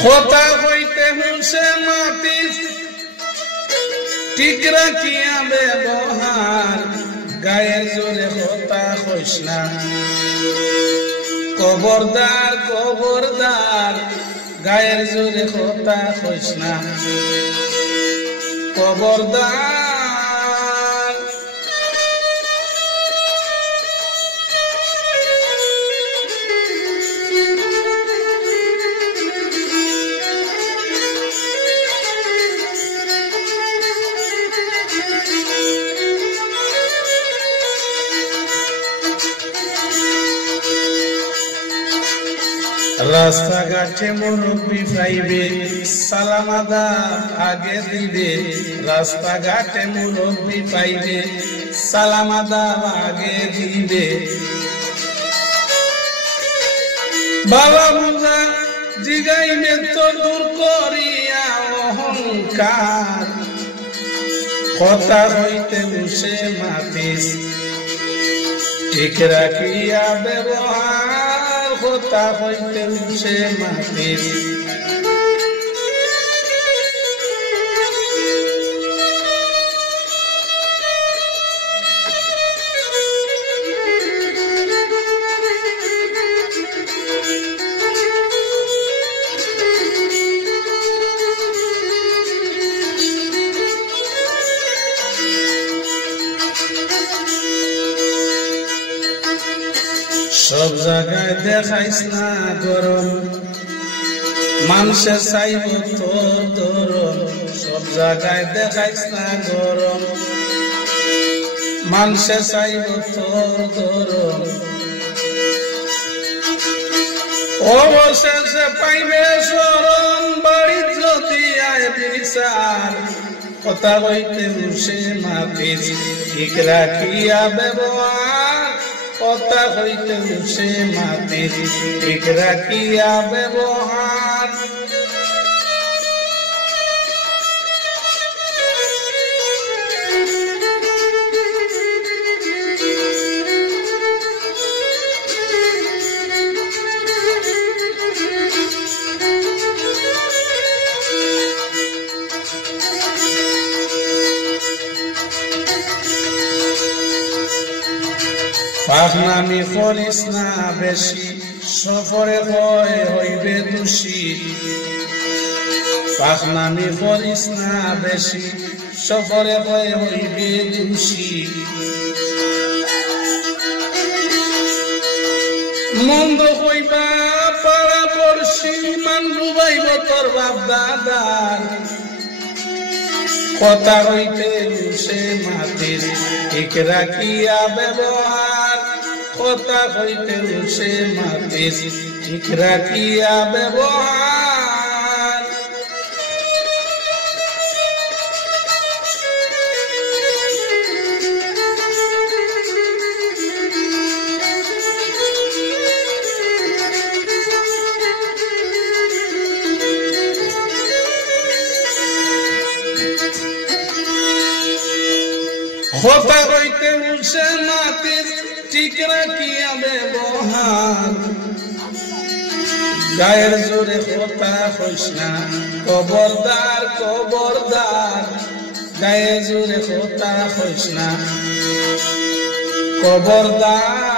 কথা হইতে হুসে মাতিস ঠিক রাখিয়া ব্যবহার গায়ের জোরে কথা হইস না খবরদার খবরদার গায়ের জোরে কথা হইস না খবরদার রাস্তাঘাটে মুরব্বি পাইবে সালাম আদা আগে দিবে রাস্তাঘাটে মুরব্বি পাইবে সালাম আদা আগে দিবে বাবা বুঝা জিগাইবে তো দূর করিয়া অহংকার কথা হইতে বসে মাতিস ঠিক রাখিয়া ব্যবহার কথা হইতে বসে মাতিস সব জায়গায় দেখাইস না গরম মানুষের চাইব তোর ধরম সব জায়গায় দেখাইস না গরম মানুষের চাইব তোর ধরম অবশেষে পাইবে শরণ বাড়ি যদি আয় বিচার কথা হইতে বসে মাতিস ঠিক রাখিয়া ব্যবহার কথা হইতে বসে মাতিস ঠিক রাখিয়া ব্যবহার পাগলামি করিস না বেশি সফরে হইবে দোষী পাগলামি করিস না বেশি সফরে হইবে দোষী মন্দ হইবা পাড়া পড়শি মান ডুবাইব তোর বাপ দাদার কথা হইতে বসে মাতিস ঠিক রাখিয়া ব্যবহার কথা হইতে বসে মাতিস ঠিক রাখিয়া ব্যবহার কথা হইতে বসে মাতিস ঠিক রাখিয়া ব্যবহার গায়ের জোরে কথা হইস না খবরদার খবরদার গায়ের জোরে কথা হইস না খবরদার